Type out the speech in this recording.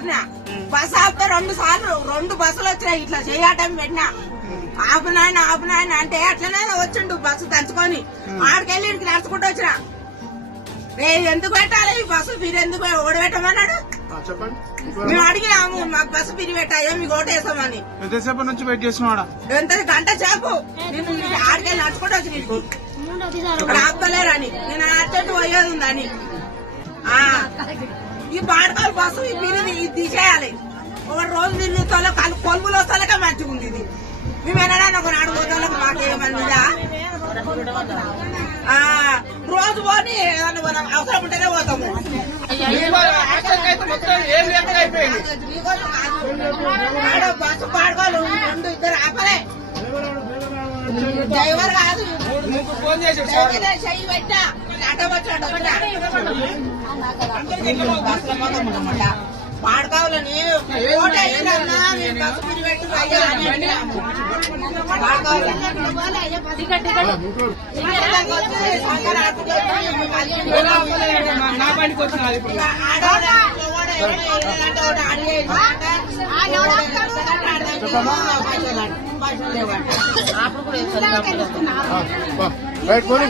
ఆపిన బస్సు ఆపితే రెండు సార్లు రెండు బస్సులు వచ్చినాయి. ఇట్లా చేయటం పెట్టినా. ఆపునాయన ఆపునాయన అంటే అట్లనే వచ్చిండు బస్సు దంచుకొని ఆడికెళ్ళి ఇక్కడికి నడుచుకుంటూ వచ్చిన. రే ఎందుకు పెట్టాలి ఈ బస్సు? మీరు ఎందుకు ఓడబెట్టమన్నాడు? మేము అడిగినాము మాకు బస్సు పిరి పెట్టాయో మీకు ఓటేసామని ఎంతసేపు నుంచి వెయిట్ చేసినాడా ఎంత గంట చేపు నేను ఆడికెళ్ళి నడుచుకుంటూ వచ్చి నీకు ఇక్కడ ఆపలేరని. నేను అర్జెంట్ పోయేది ఉందని. ఆ, ఈ బాడకాలు బస్సు ఈ తీసేయాలి ఒక రోజు తిరిగి తోలే కలు కొలుపులు వస్తాలకే మంచిగా ఉంది ఇది మేము ఎన్నడైనా ఒక నాడు పోతాలకు మాకేమన్నా ఆ, రోజు పోని ఏదైనా మనం అవసరం ఉంటేనే పోతాము. బస్సు పాడుకోవాలి. రెండు ఇద్దరు ఆపలే. డ్రైవర్ కాదు. చెయ్యి పెట్టా. పాడుకోవాలని నా బండికి వచ్చిన అది ఇప్పుడు. రైట్ పోనీ